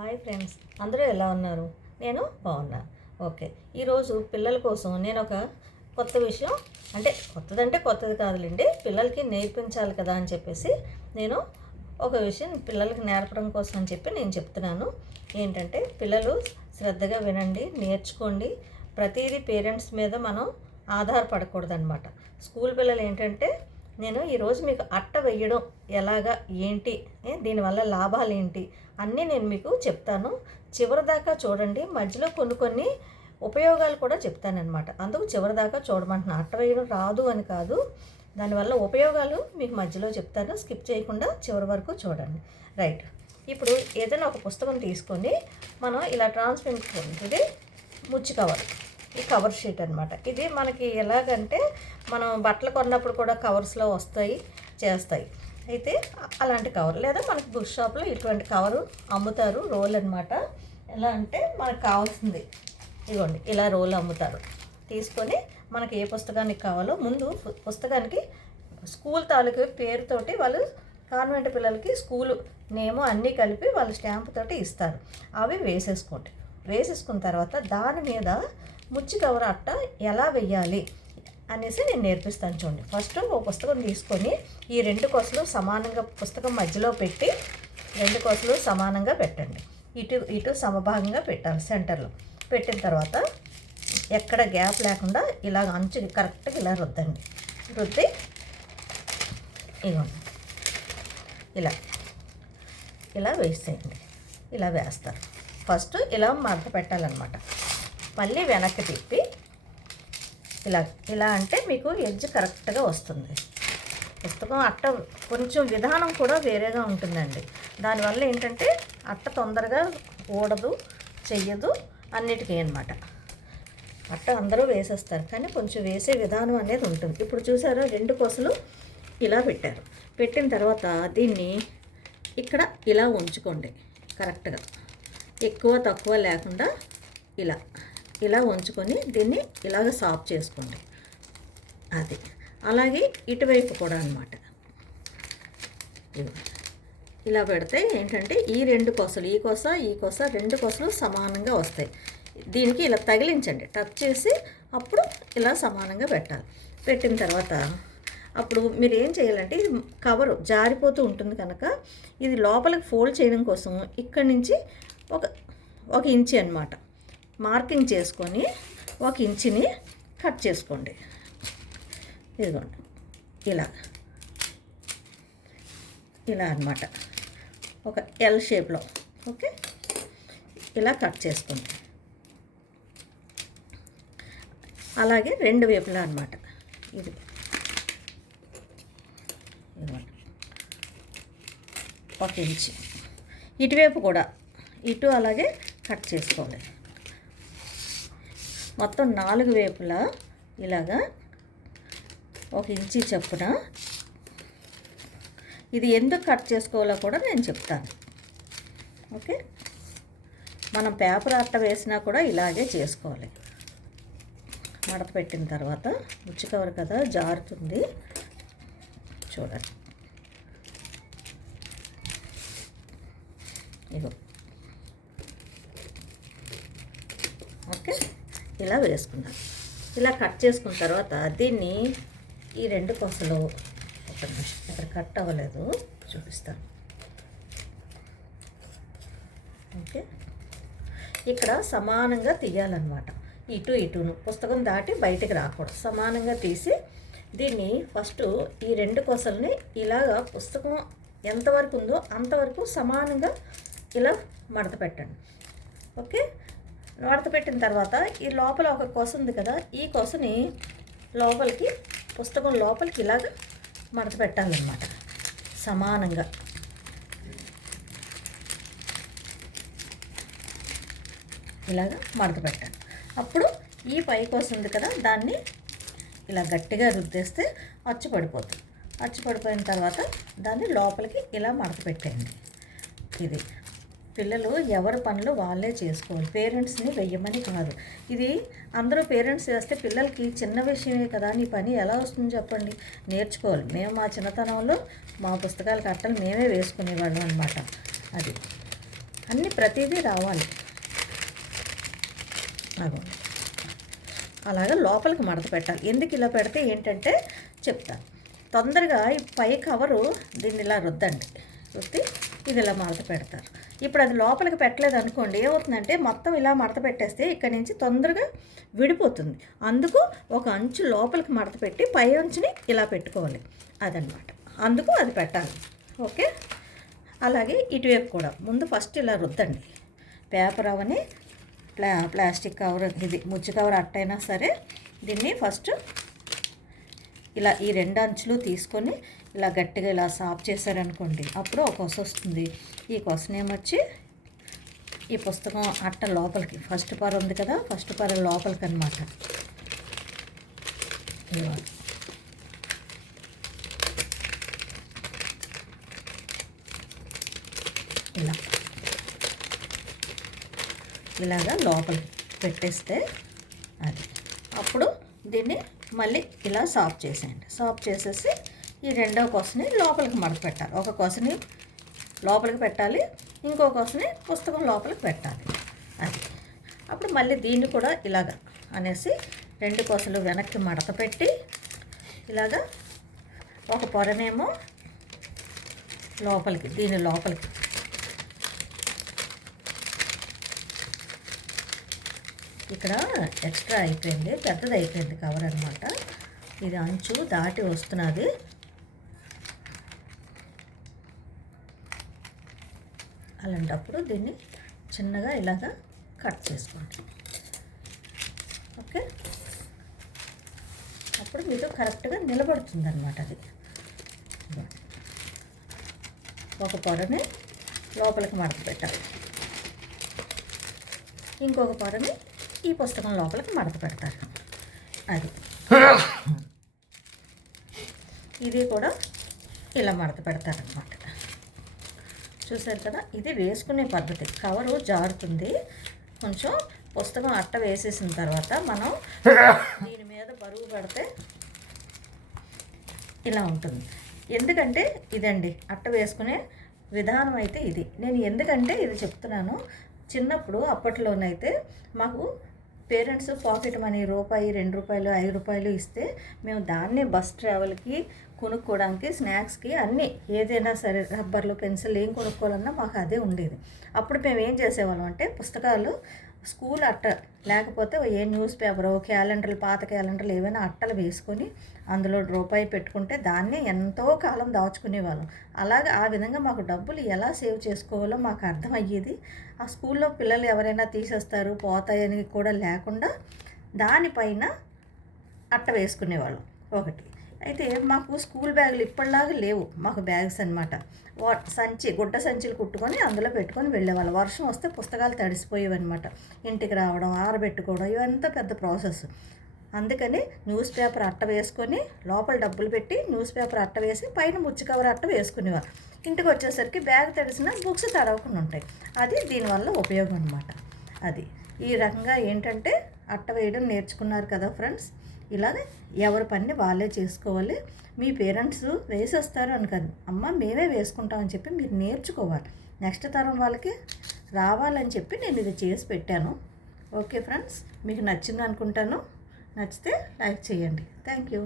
Hi friends, అందరూ ఎలా ఉన్నారు? నేను బాగున్నా. ఓకే, ఈరోజు పిల్లల కోసం నేను ఒక కొత్త విషయం, అంటే కొత్తదంటే కొత్తది కాదులేండి, పిల్లలకి నేర్పించాలి కదా అని చెప్పేసి నేను ఒక విషయం పిల్లలకి నేర్పడం కోసం అని చెప్పి నేను చెప్తున్నాను. ఏంటంటే పిల్లలు శ్రద్ధగా వినండి, నేర్చుకోండి. ప్రతిదీ పేరెంట్స్ మీద మనం ఆధారపడకూడదనమాట. స్కూల్ పిల్లలు ఏంటంటే నేను ఈరోజు మీకు అట్ట వేయడం ఎలాగా, ఏంటి, దీనివల్ల లాభాలు ఏంటి అన్నీ నేను మీకు చెప్తాను. చివరిదాకా చూడండి. మధ్యలో కొన్ని ఉపయోగాలు కూడా చెప్తానన్నమాట. అందుకు చివరిదాకా చూడమంటున్నా. అట్ట వేయడం రాదు అని కాదు, దానివల్ల ఉపయోగాలు మీకు మధ్యలో చెప్తాను. స్కిప్ చేయకుండా చివరి వరకు చూడండి. రైట్. ఇప్పుడు ఏదైనా ఒక పుస్తకం తీసుకొని మనం ఇలా ట్రాన్స్పరెంట్, ఇది ముచ్చి కవర్, ఈ కవర్ షీట్ అనమాట. ఇది మనకి ఎలాగంటే మనం బట్టలు కొన్నప్పుడు కూడా కవర్స్లో వస్తాయి, చేస్తాయి. అయితే అలాంటి కవర్, లేదా మనకి బుక్ షాప్లో ఇటువంటి కవరు అమ్ముతారు, రోల్ అనమాట. ఎలా అంటే మనకు కావాల్సింది ఇదిగోండి, ఇలా రోల్ అమ్ముతారు. తీసుకొని మనకి ఏ పుస్తకానికి కావాలో ముందు పుస్తకానికి స్కూల్ తాలూకు పేరుతోటి వాళ్ళు కాన్వెంట్ పిల్లలకి స్కూలు నేమో అన్నీ కలిపి వాళ్ళు స్టాంప్ తోటి ఇస్తారు. అవి వేసేసుకోండి. వేసేసుకున్న తర్వాత దాని మీద ముచ్చి కవర్ అట్ట ఎలా వెయ్యాలి అనేసి నేను నేర్పిస్తాను. చూడండి. ఫస్ట్ ఒక పుస్తకం తీసుకొని ఈ రెండు కొసలు సమానంగా పుస్తకం మధ్యలో పెట్టి రెండు కొసలు సమానంగా పెట్టండి. ఇటు ఇటు సమభాగంగా పెట్టాలి. సెంటర్లో పెట్టిన తర్వాత ఎక్కడ గ్యాప్ లేకుండా ఇలా అంచు కరెక్ట్గా ఇలా రుద్దండి. రుద్ది ఇవ్వండి, ఇలా ఇలా వేసేయండి. ఇలా వేస్తారు. ఫస్ట్ ఇలా మడత పెట్టాలన్నమాట. మళ్ళీ వెనక్కి తిప్పి ఇలా అంటే మీకు ఎడ్జ్ కరెక్ట్గా వస్తుంది. పుస్తకం అట్ట కొంచెం విధానం కూడా వేరేగా ఉంటుందండి. దానివల్ల ఏంటంటే అట్ట తొందరగా ఊడదు, చెయ్యదు, అన్నిటికీ అనమాట. అట్ట అందరూ వేసేస్తారు, కానీ కొంచెం వేసే విధానం అనేది ఉంటుంది. ఇప్పుడు చూసారా, రెండు కొసలు ఇలా పెట్టారు. పెట్టిన తర్వాత దీన్ని ఇక్కడ ఇలా ఉంచుకోండి. కరెక్ట్గా ఎక్కువ తక్కువ లేకుండా ఇలా ఉంచుకొని దీన్ని ఇలాగ సాఫ్ చేసుకోండి. అది అలాగే ఇటువైపు కూడా అనమాట. ఇలా పెడితే ఏంటంటే ఈ రెండు కొసలు, ఈ కొస రెండు కొసలు సమానంగా వస్తాయి. దీనికి ఇలా తగిలించండి, టచ్ చేసి అప్పుడు ఇలా సమానంగా పెట్టాలి. పెట్టిన తర్వాత అప్పుడు మీరు ఏం చేయాలంటే, ఇది కవరు జారిపోతూ ఉంటుంది కనుక ఇది లోపలికి ఫోల్డ్ చేయడం కోసం ఇక్కడి నుంచి ఒక ఇంచి అనమాట మార్కింగ్ చేసుకొని 1 ఇంచుని కట్ చేసుకోండి. ఇదిగోండి, ఇలా అనమాట, ఒక ఎల్ షేప్లో. ఓకే, ఇలా కట్ చేసుకోండి. అలాగే రెండు వైపులా అనమాట. ఇది ఇదిగోండి, 1 ఇంచు. ఇటువైపు కూడా ఇటు అలాగే కట్ చేసుకోండి. మొత్తం 4 వైపులా ఇలాగా 1 ఇంచు చొప్పున. ఇది ఎందుకు కట్ చేసుకోవాలో కూడా నేను చెప్తాను. ఓకే, మనం పేపర్ అట్ట వేసినా కూడా ఇలాగే చేసుకోవాలి. మడత పెట్టిన తర్వాత ముచ్చి కవర్ కదా, జారుతుంది. చూడండి, ఇగో ఓకే, ఇలా వేసుకున్నాను. ఇలా కట్ చేసుకున్న తర్వాత దీన్ని ఈ రెండు కొసలు, ఒక నిమిషం, ఇక్కడ కట్ అవ్వలేదు, చూపిస్తాను. ఓకే, ఇక్కడ సమానంగా తీయాలన్నమాట. ఇటును పుస్తకం దాటి బయటికి రాకూడదు. సమానంగా తీసి దీన్ని ఫస్ట్ ఈ రెండు కొసల్ని ఇలాగా పుస్తకం ఎంతవరకు ఉందో అంతవరకు సమానంగా ఇలా మడత పెట్టండి. ఓకే, మడత పెట్టిన తర్వాత ఈ లోపల ఒక కొస ఉంది కదా, ఈ కొసని లోపలికి, పుస్తకం లోపలికి ఇలాగ మడత పెట్టాలన్నమాట. సమానంగా ఇలాగ మడత పెట్టండి. అప్పుడు ఈ పై కొస ఉంది కదా, దాన్ని ఇలా గట్టిగా రుద్దేస్తే అచ్చు పడిపోతుంది. అచ్చు పడిపోయిన తర్వాత దాన్ని లోపలికి ఇలా మడత పెట్టేయండి. ఇది పిల్లలు ఎవరి పనులు వాళ్ళే చేసుకోవాలి, పేరెంట్స్ని వెయ్యమని కాదు. ఇది అందరూ పేరెంట్స్ చేస్తే పిల్లలకి చిన్న విషయమే కదా, నీ పని ఎలా వస్తుందో చెప్పండి, నేర్చుకోవాలి. మేము మా చిన్నతనంలో మా పుస్తకాల కట్టలు మేమే వేసుకునేవాళ్ళం అనమాట. అది అన్నీ ప్రతిదీ రావాలి. అదో అలాగా లోపలికి మడత పెట్టాలి. ఎందుకు ఇలా పెడితే ఏంటంటే చెప్తాను. తొందరగా ఈ పై కవరు దీన్ని ఇలా రుద్దండి, రుద్ది ఇది ఇలా మడత పెడతారు. ఇప్పుడు అది లోపలికి పెట్టలేదు అనుకోండి, ఏమవుతుందంటే మొత్తం ఇలా మడత పెట్టేస్తే ఇక్కడ నుంచి తొందరగా విడిపోతుంది. అందుకు ఒక అంచు లోపలికి మడత పెట్టి పై అంచుని ఇలా పెట్టుకోవాలి, అదనమాట. అందుకు అది పెట్టాలి. ఓకే. అలాగే ఇటువైపు కూడా ముందు ఫస్ట్ ఇలా రుద్దండి. పేపర్ అవని ప్లాస్టిక్ కవర్, ఇది ముచ్చి కవర్ అట్టయినా సరే దీన్ని ఫస్ట్ ఇలా ఈ 2 అంచులు తీసుకొని ఇలా గట్టిగా ఇలా సాఫ్ చేశారనుకోండి, అప్పుడు ఒక కొస వస్తుంది. ఈ కొసనేమొచ్చి ఈ పుస్తకం అట్ట లోపలికి, ఫస్ట్ పర ఉంది కదా, ఫస్ట్ పర లోపలికి అనమాట. ఇలా ఇలాగా లోపలికి పెట్టేస్తే అది, అప్పుడు దీన్ని మళ్ళీ ఇలా సాఫ్ చేసేయండి. సాఫ్ చేసేసి ఈ రెండవ కొసని లోపలికి మడత పెట్టాలి. ఒక కొసని లోపలికి పెట్టాలి, ఇంకో కొసని పుస్తకం లోపలికి పెట్టాలి. అది అప్పుడు మళ్ళీ దీన్ని కూడా ఇలాగ అనేసి 2 కొసలు వెనక్కి మడత పెట్టి ఇలాగా ఒక పొరనేమో లోపలికి, దీని లోపలికి ఇక్కడ ఎక్స్ట్రా అయిపోయింది, పెద్దది అయిపోయింది కవర్ అనమాట. ఇది అంచు దాటి వస్తున్నది. అలాంటప్పుడు దీన్ని చిన్నగా ఇలాగా కట్ చేసుకోండి. ఓకే. అప్పుడు మీకు కరెక్ట్గా నిలబడుతుంది అనమాట. అది ఒక పొరని లోపలికి మడత పెట్టాలి, ఇంకొక పొరని ఈ పుస్తకం లోపలికి మడత పెడతారు. అది ఇది కూడా ఇలా మడత పెడతారనమాట. చూసారు కదా, ఇది వేసుకునే పద్ధతి. కవరు జారుతుంది కొంచెం. పుస్తకం అట్ట వేసేసిన తర్వాత మనం దీని మీద బరువు పెడితే ఇలా ఉంటుంది. ఎందుకంటే ఇదండి అట్ట వేసుకునే విధానం అయితే ఇది. నేను ఎందుకంటే ఇది చెప్తున్నాను, చిన్నప్పుడు అప్పట్లోనైతే మాకు పేరెంట్స్ పాకెట్ మనీ రూపాయి, 2 రూపాయలు, 5 రూపాయలు ఇస్తే మేము దాన్నే బస్ ట్రావెల్కి కొనుక్కోవడానికి, స్నాక్స్కి అన్నీ, ఏదైనా సరే రబ్బర్లు, పెన్సిల్ ఏం కొనుక్కోవాలన్నా మాకు అదే ఉండేది. అప్పుడు మేము ఏం చేసేవాళ్ళం అంటే పుస్తకాలు స్కూల్ అట్ట లేకపోతే ఏ న్యూస్ పేపరు, క్యాలెండర్లు, పాత క్యాలెండర్లు ఏవైనా అట్టలు వేసుకొని అందులో రూపాయి పెట్టుకుంటే దాన్ని ఎంతో కాలం దాచుకునేవాళ్ళం. అలాగే ఆ విధంగా మాకు డబ్బులు ఎలా సేవ్ చేసుకోవాలో మాకు అర్థమయ్యేది. ఆ స్కూల్లో పిల్లలు ఎవరైనా తీసేస్తారు పోతాయని కూడా లేకుండా దానిపైన అట్ట వేసుకునేవాళ్ళం ఒకటి. అయితే మాకు స్కూల్ బ్యాగులు ఇప్పటిలాగా లేవు, మాకు బ్యాగ్స్ అనమాట. గుడ్డ సంచులు కుట్టుకొని అందులో పెట్టుకొని వెళ్ళేవాళ్ళం. వర్షం వస్తే పుస్తకాలు తడిసిపోయేవన్నమాట. ఇంటికి రావడం, ఆరబెట్టుకోవడం ఇవంతా పెద్ద ప్రాసెస్. అందుకని న్యూస్ పేపర్ అట్ట వేసుకొని లోపల డబ్బులు పెట్టి న్యూస్ పేపర్ అట్ట వేసి పైన ముచ్చి కవర్ అట్ట వేసుకునేవారు. ఇంటికి వచ్చేసరికి బ్యాగ్ తడిసిన బుక్స్ తడవకుండా ఉంటాయి. అది దీనివల్ల ఉపయోగం అనమాట. అది ఈ రకంగా ఏంటంటే అట్ట వేయడం నేర్చుకున్నారు కదా ఫ్రెండ్స్. ఇలాగే ఎవరి పని వాళ్ళే చేసుకోవాలి. మీ పేరెంట్స్ వేసేస్తారు అని కాదు, అమ్మ మేమే వేసుకుంటామని చెప్పి మీరు నేర్చుకోవాలి. నెక్స్ట్ తరం వాళ్ళకి రావాలని చెప్పి నేను ఇది చేసి పెట్టాను. ఓకే ఫ్రెండ్స్, మీకు నచ్చింది అనుకుంటాను. నచ్చితే లైక్ చేయండి. Thank you.